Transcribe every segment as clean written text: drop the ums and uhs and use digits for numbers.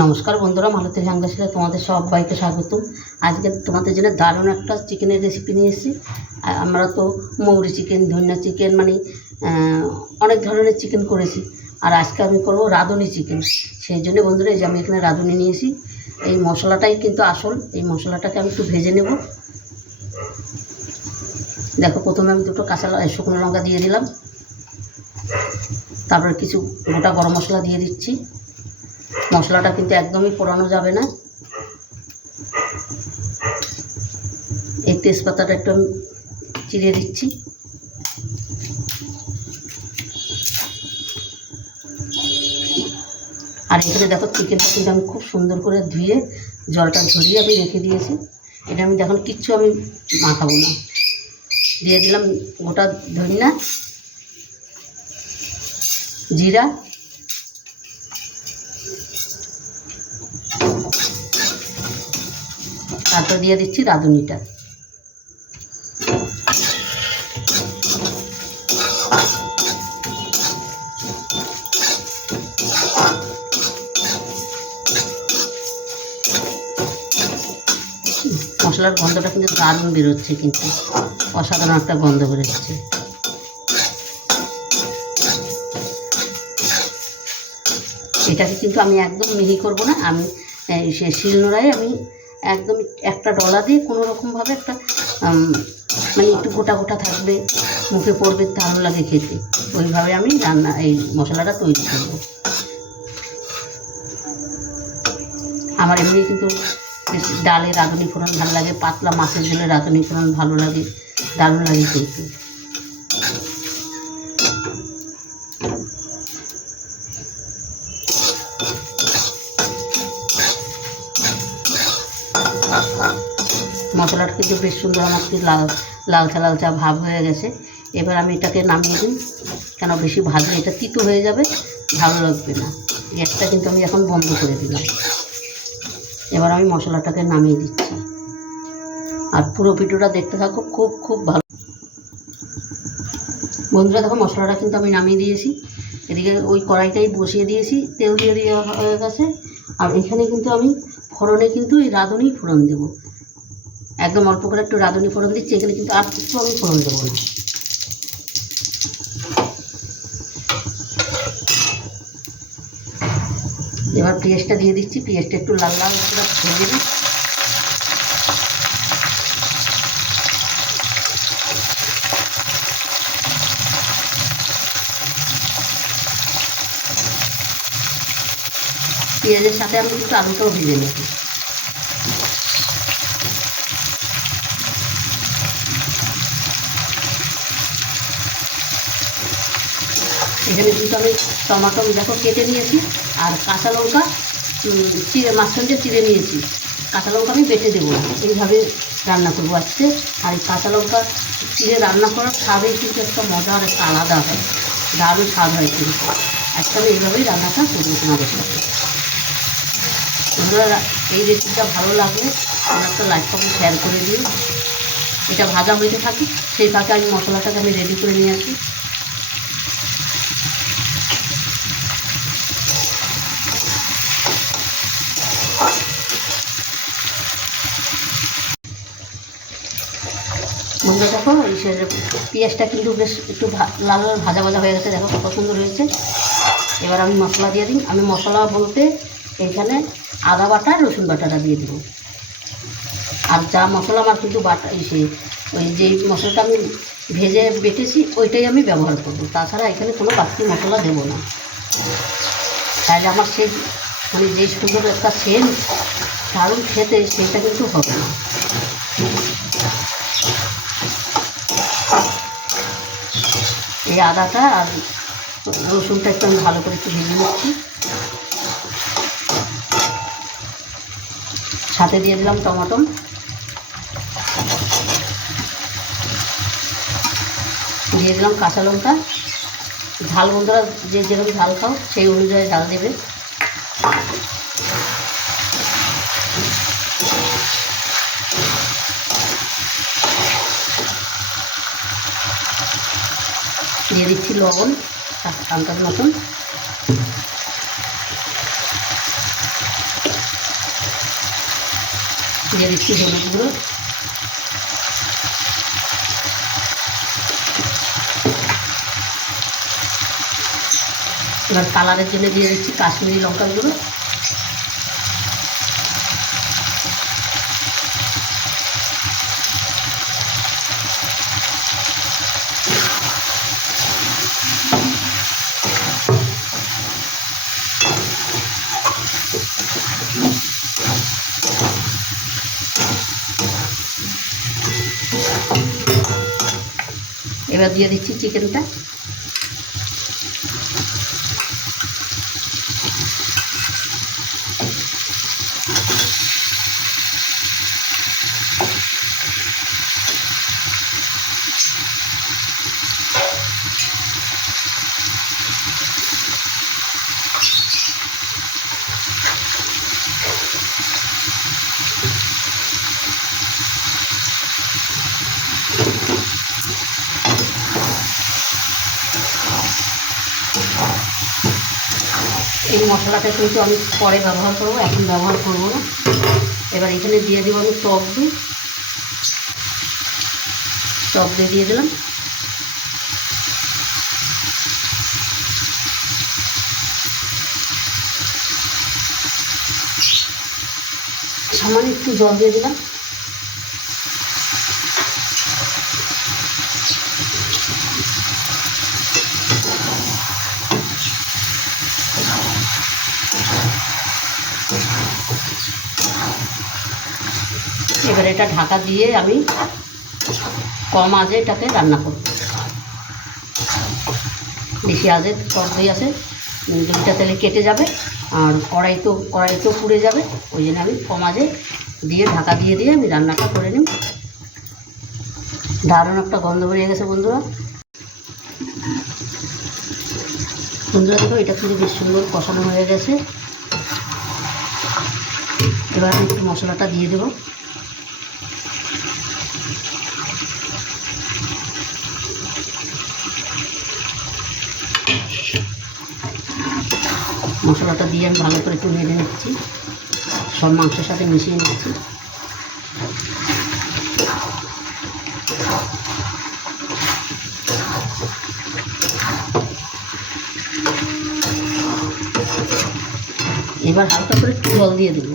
নমস্কার বন্ধুরা, মালতীর হাঙ্গাসিলে তোমাদের সবাইকে স্বাগত। আজকে তোমাদের জন্য দারুণ একটা চিকেনের রেসিপি নিয়ে এসেছি। আমরা তো মৌরি চিকেন, ধনিয়া চিকেন, মানে অনেক ধরনের চিকেন করেছি। আর আজকে আমি করব রাঁধুনি চিকেন। সেই জন্য বন্ধুরা, এই যে আমি এখানে রাঁধুনি নিয়েছি। এই মশলাটাই কিন্তু আসল। এই মশলাটাকে আমি একটু ভেজে নেব। দেখো, প্রথমে আমি দুটো শুকনো লঙ্কা দিয়ে দিলাম। তারপরে কিছু গোটা গরম মশলা দিয়ে দিচ্ছি। মশলাটা কিন্তু একদমই পোড়ানো যাবে না। এই তেজপাতাটা একটু আমি চিড়ে দিচ্ছি। আর এখানে দেখো, চিকেনটা কিন্তু আমি খুব সুন্দর করে ধুয়ে জলটা ঝরিয়ে আমি রেখে দিয়েছি। এটা আমি দেখুন কিচ্ছু আমি মাখাবো না। দিয়ে দিলাম গোটা ধনিয়া, জিরা, তারপর দিয়ে দিচ্ছি রাঁধুনিটা। মশলার গন্ধটা কিন্তু দারুণ বেরোচ্ছে, কিন্তু অসাধারণ একটা গন্ধ বেরোচ্ছে। এটাকে কিন্তু আমি একদম মিহি করব না। আমি সে শিলনোড়ায় আমি একদম একটা ডলা দিয়ে কোনো রকমভাবে একটা মানে একটু গোটা গোটা থাকবে, মুখে পড়বে, ভালো লাগে খেতে। ওইভাবে আমি এই মশলাটা তৈরি করব। আমার এমনি কিন্তু ডালে রাঁধুনি ফোড়ন ভালো লাগে, পাতলা মাছের ঝোলে রাঁধুনি ফোড়ন ভালো লাগে, দারুণ লাগে খেতে। মশলাটা কিন্তু বেশ সুন্দর আমার কি লালচা লালচা ভাব হয়ে গেছে। এবার আমি এটাকে নামিয়ে দিই, কেন বেশি ভাজলে এটা তিতো হয়ে যাবে, ভালো লাগবে না। গ্যাসটা কিন্তু আমি এখন বন্ধ করে দিলাম। এবার আমি মশলাটাকে নামিয়ে দিচ্ছি। আর পুরো ভিডিওটা দেখতে থাকো, খুব খুব ভালো। বন্ধুরা দেখো, মশলাটা কিন্তু আমি নামিয়ে দিয়েছি। এদিকে ওই কড়াইটাই বসিয়ে দিয়েছি, তেল দিয়ে দেওয়া হয়ে গেছে। আর এখানে কিন্তু আমি ফোড়নে কিন্তু এই রাঁধুনি ফোড়ন দেবো। একদম অল্প করে একটু রাঁধুনি ফোড়ন দিচ্ছি। এখানে কিন্তু আর কিছু আমি ফোড়ন দেবো না। এবার পেঁয়াজটা দিয়ে দিচ্ছি। পেঁয়াজটা একটু লাল লাল করে ভেজে দিই। পেঁয়াজের সাথে আমি একটু আলুটাও ভেজে নেব। এখানে কিন্তু আমি টমাটো দেখো কেটে নিয়েছি, আর কাঁচা লঙ্কা মাঝখান দিয়ে চিড়ে নিয়েছি। কাঁচা লঙ্কা আমি বেটে দেবো না, এইভাবে রান্না করবো আজকে। আর এই কাঁচা লঙ্কা চিড়ে রান্না করার স্বাদই কিন্তু একটা মজা, আর একটা আলাদা হয়, দারুণ স্বাদ হয় কিন্তু। আজকে আমি এইভাবেই রান্নাটা করবো তোমাদের সাথে। তোমরা এই রেসিপিটা ভালো লাগলে তোমরা একটা লাইক কমেন্ট শেয়ার করে দিও। এটা ভাজা হইতে থাকি, সেই ফাঁকে আমি মশলাটাকে আমি রেডি করে নিয়ে আসি। বন্ধুরা দেখো, এই পেঁয়াজটা কিন্তু বেশ একটু লাল লাল ভাজা ভাজা হয়ে গেছে। দেখো কত সুন্দর হয়েছে। এবার আমি মশলা দিয়ে দিই। আমি মশলা বলতে এইখানে আদা বাটা, রসুন বাটাটা দিয়ে দেবো। আর যা মশলা আমার কিন্তু বাটা ওই যে মশলাটা আমি ভেজে বেটেছি ওইটাই আমি ব্যবহার করব। তাছাড়া এখানে কোনো বাড়তি মশলা দেবো না। তাহলে আমার সেই মানে যে সুন্দর একটা সেন্ট দারুণ খেতে, সেটা কিন্তু হবে না। এই আদাটা আর রসুনটা একটু আমি ভালো করে একটু ভেজে নিচ্ছি। সাথে দিয়ে দিলাম টমেটো। দিয়ে দিলাম কাঁচা লঙ্কা। ঝাল বন্ধুরা যে যেরকম ঝাল খাও সেই অনুযায়ী ঝাল দেবে। দিয়ে দিচ্ছি লবণ আন্দাজ মতন। দিয়ে দিচ্ছি হলুদ গুঁড়ো, এবার কালারের জন্য দিয়ে দিচ্ছি কাশ্মীরি লঙ্কার গুঁড়ো, এবার দিয়ে দিচ্ছি চিকেনটা, এই মশলাটা কিন্তু আমি পরে ব্যবহার করবো, এখন ব্যবহার করবো না। এবার এখানে দিয়ে দেবো আমি টক দই, টক দই দিয়ে দিলাম, সামান্য একটু জল দিয়ে দিলাম, এবার এটা ঢাকা দিয়ে আমি কম আঁচে এটাকে রান্না করব। বেশি আঁচে টক দই আছে, দইটা তেলে কেটে যাবে আর কড়াইতেও পুড়ে যাবে, ওই জন্য আমি কম আঁচে দিয়ে ঢাকা দিয়ে আমি রান্নাটা করে নিই। দারুণ একটা গন্ধ বেরিয়ে গেছে বন্ধুরা। দেখো এটা কিন্তু বেশ সুন্দর কষানো হয়ে গেছে। এবার আমি একটু মশলাটা দিয়ে দেবো, মশলাটা দিয়ে আমি ভালো করে একটু নেড়ে নিচ্ছি, সব মাংসের সাথে মিশিয়ে নিচ্ছি। এবার হালকা করে একটু জল দিয়ে দেবো,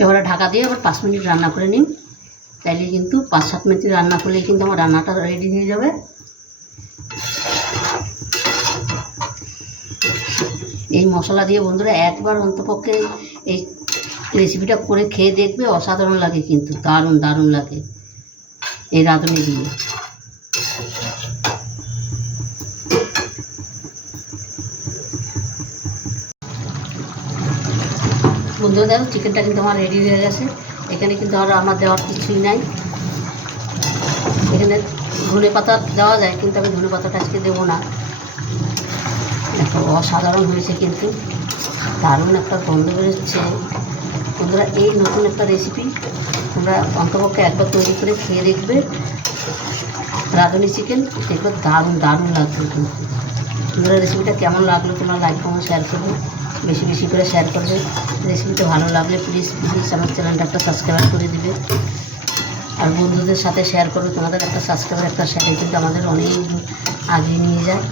এবারে ঢাকা দিয়ে আবার 5 মিনিট রান্না করে নিন। তাইলে কিন্তু 5-7 মিনিট রান্না করলেই কিন্তু আমার রান্নাটা রেডি হয়ে যাবে। এই মশলা দিয়ে বন্ধুরা একবার অন্তপক্ষে এই রেসিপিটা করে খেয়ে দেখবে, অসাধারণ লাগে, কিন্তু দারুণ দারুণ লাগে এই রাঁধুনি দিয়ে। বন্ধুরা দেখো চিকেনটা কিন্তু আমার রেডি হয়ে গেছে। এখানে কিন্তু আর আমার দেওয়ার কিছুই নাই। এখানে ধনে পাতা দেওয়া যায়, কিন্তু আমি ধনে পাতাটা আজকে দেবো না। দেখো অসাধারণ হয়েছে, কিন্তু দারুণ একটা গন্ধ বেরোচ্ছে। বন্ধুরা এই নতুন একটা রেসিপি তোমরা অন্তপক্ষে একবার তৈরি করে খেয়ে দেখবে, রাঁধুনি চিকেন, দেখবে দারুণ দারুণ লাগবে। কিন্তু বন্ধুরা রেসিপিটা কেমন লাগলো তোমরা লাইক কমেন্ট শেয়ার করবে, বেশি বেশি করে শেয়ার করবে। রেসিপিটা ভালো লাগলে প্লিজ আমার চ্যানেলটা একটা সাবস্ক্রাইব করে দিবে, আর বন্ধুদের সাথে শেয়ার করবে। তোমাদের একটা সাবস্ক্রাইবার একটা শেয়ারে কিন্তু আমাদের অনেক আগিয়ে নিয়ে যায়।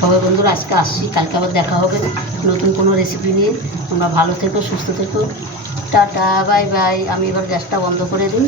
তবে বন্ধুরা আজকে আসছি, কালকে আবার দেখা হবে নতুন কোনো রেসিপি নিয়ে। তোমরা ভালো থেকো, সুস্থ থেকো, টাটা বাই বাই। আমি এবার গ্যাসটা বন্ধ করে দিই।